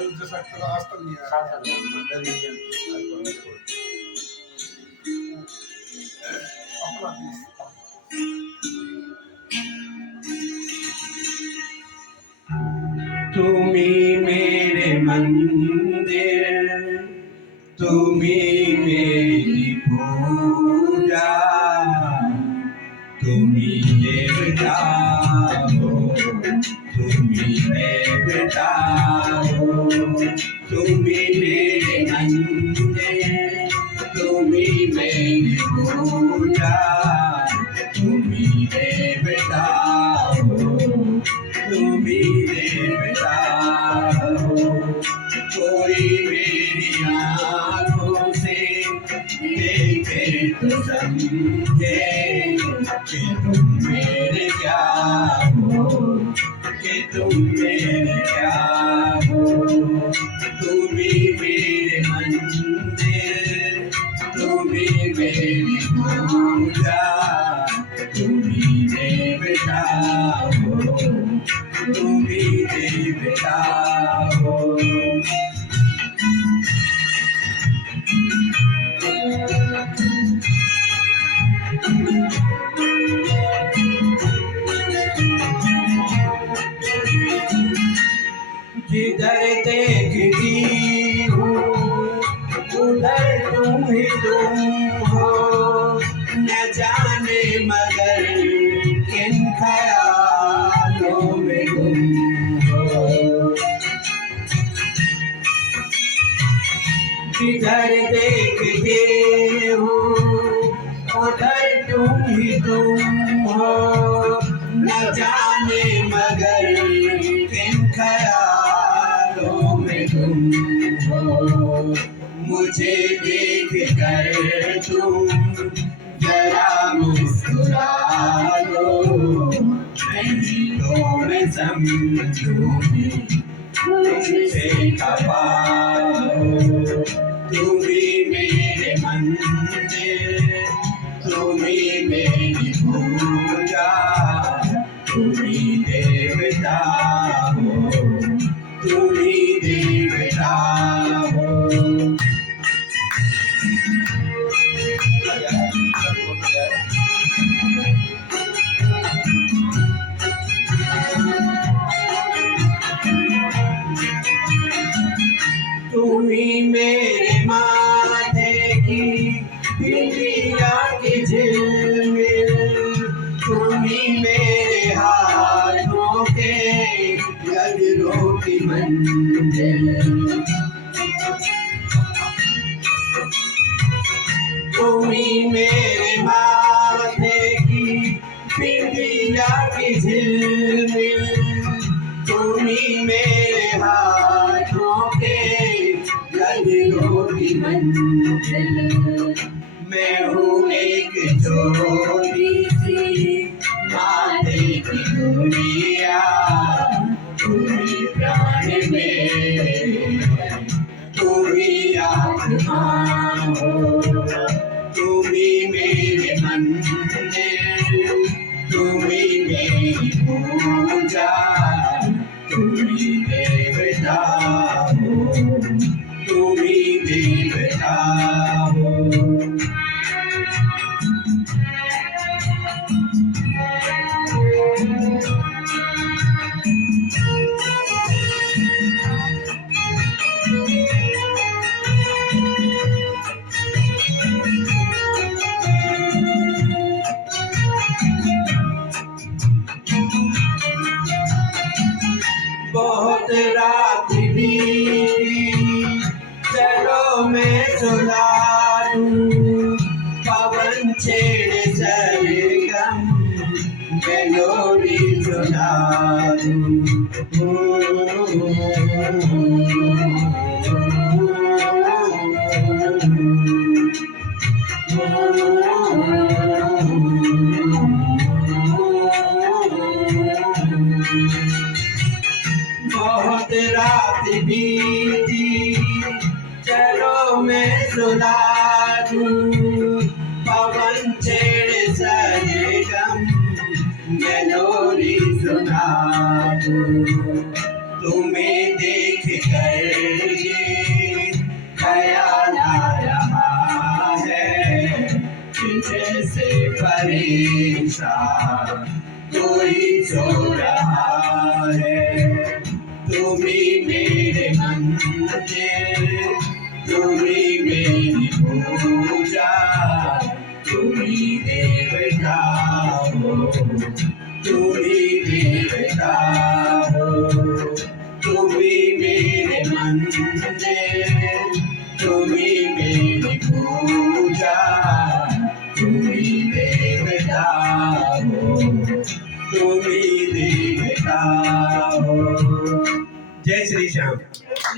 Ayodhya sector आज तक नहीं आया। अपना तुम्ही मेरे मंदिर, तुम्ही मेरी पूजा, तुम्ही देवता हो, तुम्ही देवता हो। तुम्ही मेरे मंदिर, तुम्ही मेरी पूजा, तुम्ही देवता हो, तुम्ही देवता हो। कोई मेरी आँखों से देखे तो समझे कि तुम मेरे क्या हो, कि तुम मेरे क्या हो। तुम्ही मेरे मंदिर, तुम्ही मेरी पूजा, तुम्ही देवता हो, तुम्ही देवता हो। जिधर देखती हूँ उधर तुम ही तुम हो, न जाने मगर किन ख्यालों में तुम हो। जिधर देखते हो उधर तुम ही तुम हो, न जाने मगर किन ख्यालों में तुम हो। मुझे देख कर तुम जरा मुस्कुरा लो, नहीं तो मैं समझूंगी तुमसे खफा हो। तुम्ही मेरे मंदिर, तुम्ही मेरी पूजा, तुम्ही देवता हो, तुम्ही देवता हो। तुम्ही मेरे माथे की बिंदिया की झिलमिल, तुम्ही मेरे हाथों के गजरों की मंजिल। तुम्ही मेरे माथे की बिंदिया की झिलमिल, तुम्ही मेरे हाथों के गजरों की मंजिल। मैं हूँ एक छोटी सी माथे की गुड़िया, तुम्ही प्राण मेरे, तुम्ही आत्मा हो। तुम्ही मेरे मंदिर, तुम्ही मेरी पूजा, तुम्ही देवता हो, तुम्ही देवता हो। बहुत रात बीती, चलो मैं सुला दूं, पवन छेड़े सरगम, मेलोडी सुना दूं। बहुत रात बीती, चलो मैं सुला दूं, पवन छेड़े सरगम, मेलोडी सुना दूं। तुम्हें देख कर कोई सो रहा है। तुम्ही मेरे मंदिर, तुम्ही मेरी पूजा, तुम्ही देवता हो, तुम्ही देवता हो। तुम्ही मेरे मंदिर, तुम्ही मेरी पूजा, तुम्ही देवता हो, तुम्ही देवता हो। जय श्री श्याम।